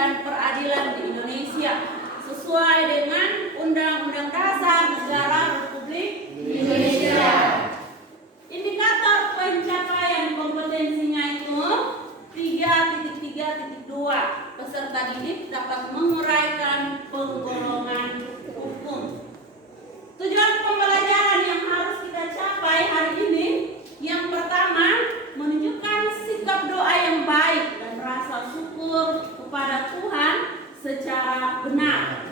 dan Peradilan di Indonesia sesuai dengan Undang-Undang Dasar Negara Republik Indonesia. Indikator pencapaian kompetensinya itu 3.3.2. Peserta didik dapat menguraikan penggolongan hukum. Tujuan pembelajaran yang harus kita capai hari ini, yang pertama, menunjukkan sikap doa yang baik dan rasa syukur kepada Tuhan secara benar.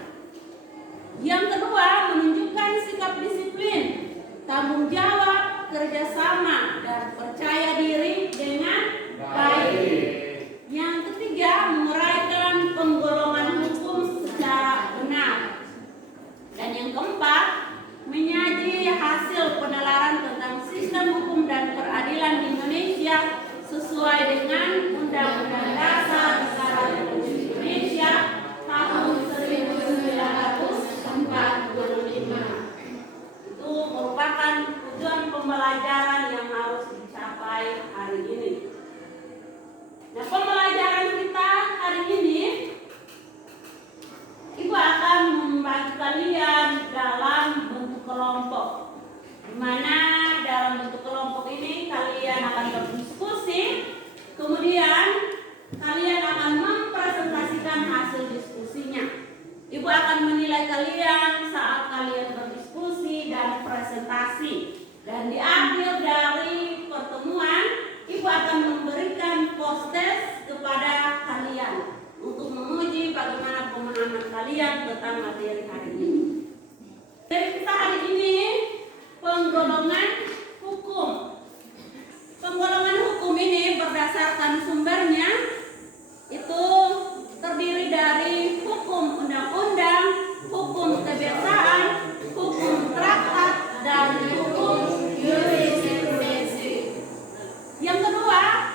Yang kedua, menunjukkan sikap disiplin, tanggung jawab, kerjasama, dan percaya diri dengan baik. Yang ketiga, menguraikan penggolongan hukum secara benar. Dan yang keempat, menyaji hasil penalaran tentang sistem hukum dan peradilan di Indonesia sesuai dengan Undang-Undang Dasar Negara Republik Indonesia tahun 1945. Itu merupakan tujuan pembelajaran yang harus dicapai hari ini. Nah, pembelajaran kita hari ini, Ibu akan membagi kalian dalam bentuk kelompok, di mana dalam bentuk kelompok ini kalian akan berdiskusi, kemudian kalian akan mempresentasikan hasil diskusinya. Ibu akan menilai kalian saat kalian berdiskusi dan presentasi, dan di akhir dari pertemuan Ibu akan memberikan post-test kepada kalian untuk menguji bagaimana pemahaman kalian tentang materi hari ini. Dari kita hari ini, penggolongan hukum. Penggolongan hukum ini berdasarkan sumbernya itu terdiri dari hukum undang-undang, hukum kebiasaan, hukum traktat, dan hukum jurisprudensi. Yang kedua,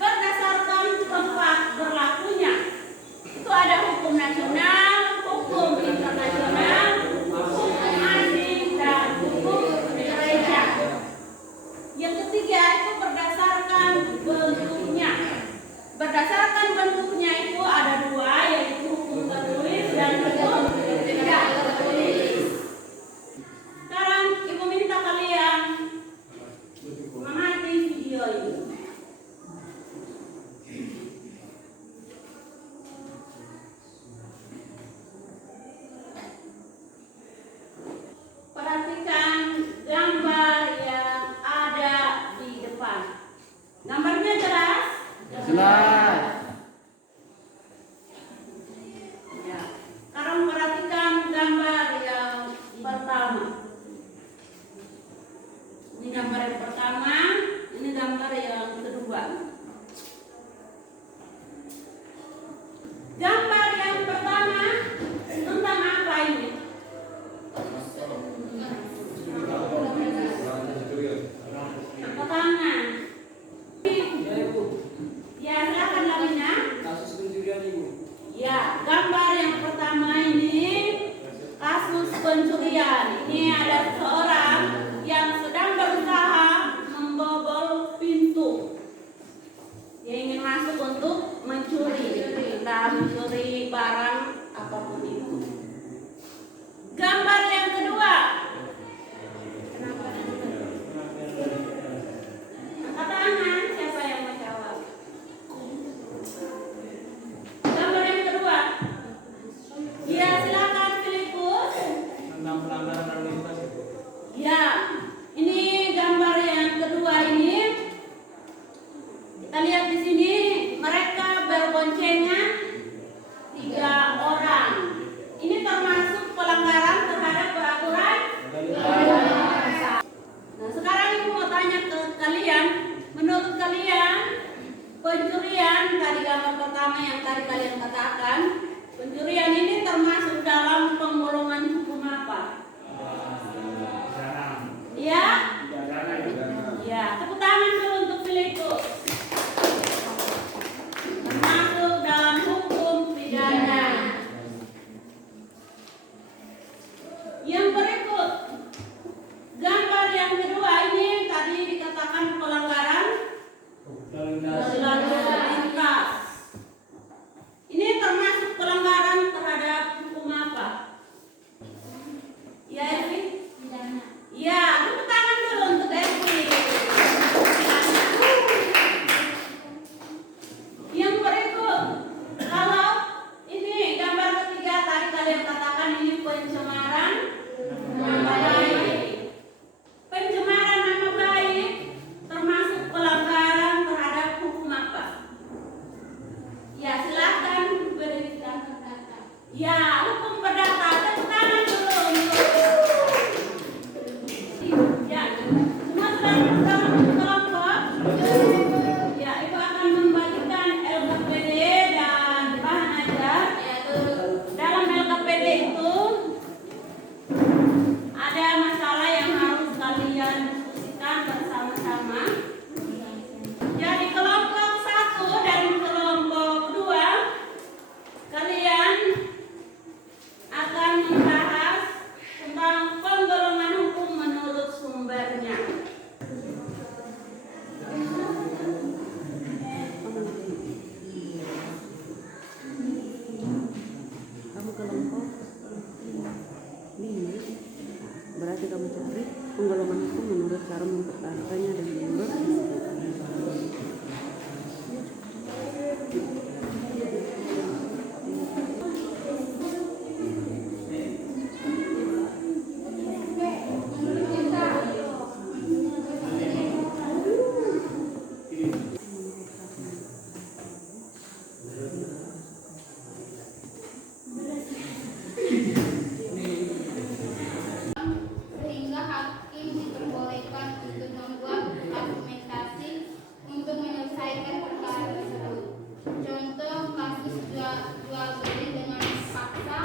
berdasarkan tempat berlakunya. Itu ada hukum nasional, hukum internasional, hukum asing, dan hukum gereja. Yang ketiga itu berdasarkan bentuknya. Berdasarkan bentuknya itu ada dua, yaitu hukum tertulis dan hukum tidak tertulis. Sekarang Ibu minta kalian mengamati video ini. Perhatikan gambar yang ada di depan. Gambarnya jelas? Jelas. Ya. Sekarang perhatikan gambar yang pertama. Ini gambar yang pertama, ini gambar yang kedua. Gambar yang pertama tentang apa ini? Angkat tangan. Ya, silakan Lamina. Kasus pencurian Ibu. Ya, gambar yang pertama ini kasus pencurian. Ini ada seorang yang sedang berusaha membobol pintu. Dia ingin masuk untuk mencuri, entah mencuri barang apapun itu. Gambar yang kedua. Angkat tangan, siapa yang mau jawab? Gambar yang kedua. Ya, silakan Filipus. Tentang pelanggaran lalu lintas Ibu. Ya, hukum perdata, tepuk tangan dulu untuk. Ya, semua sudah bersama kelompok. Ya, Ibu akan membagikan LKPD dan bahan ajar. Dalam LKPD itu ada masalah yang harus kalian diskusikan bersama-sama. Jadi kelompok 1 dan kelompok 2 kalian akan membahas tentang penggolongan hukum menurut sumbernya. Kamu kelompok ini berarti kamu cari penggolongan hukum menurut cara mempertahankannya dan menurut sehingga hakim diperbolehkan untuk membuat argumentasi untuk menyelesaikan perkara tersebut. Contoh kasus jual beli dengan paksa,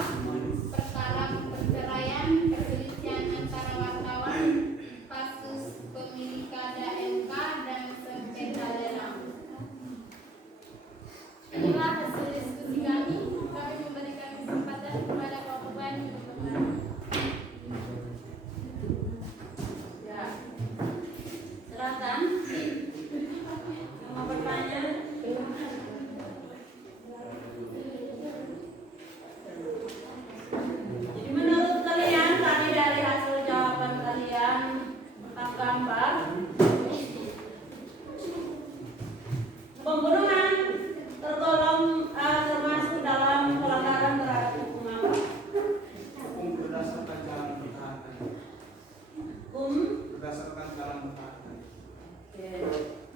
perkara perceraian, perselisihan antara wartawan, kasus pemilikada MK dan sengketa lelang. Inilah hasil diskusi kami. Kami memberikan kesempatan kepada korban untuk bertanya. Ya, silakan. Yang mau bertanya? Jadi menurut kalian tadi dari hasil jawaban kalian tentang gambar, pembunuhan termasuk dalam pelanggaran terhadap hukum apa? Hukum berdasarkan jalan pertahanan. Hukum. Berdasarkan jalan pertahanan. Oke.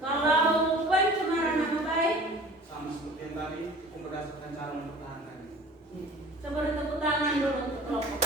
Kalau pencemaran nama baik, Sama seperti yang tadi, hukum berdasarkan cara mempertahankan. coba tepuk tangan dulu untuk kelompok.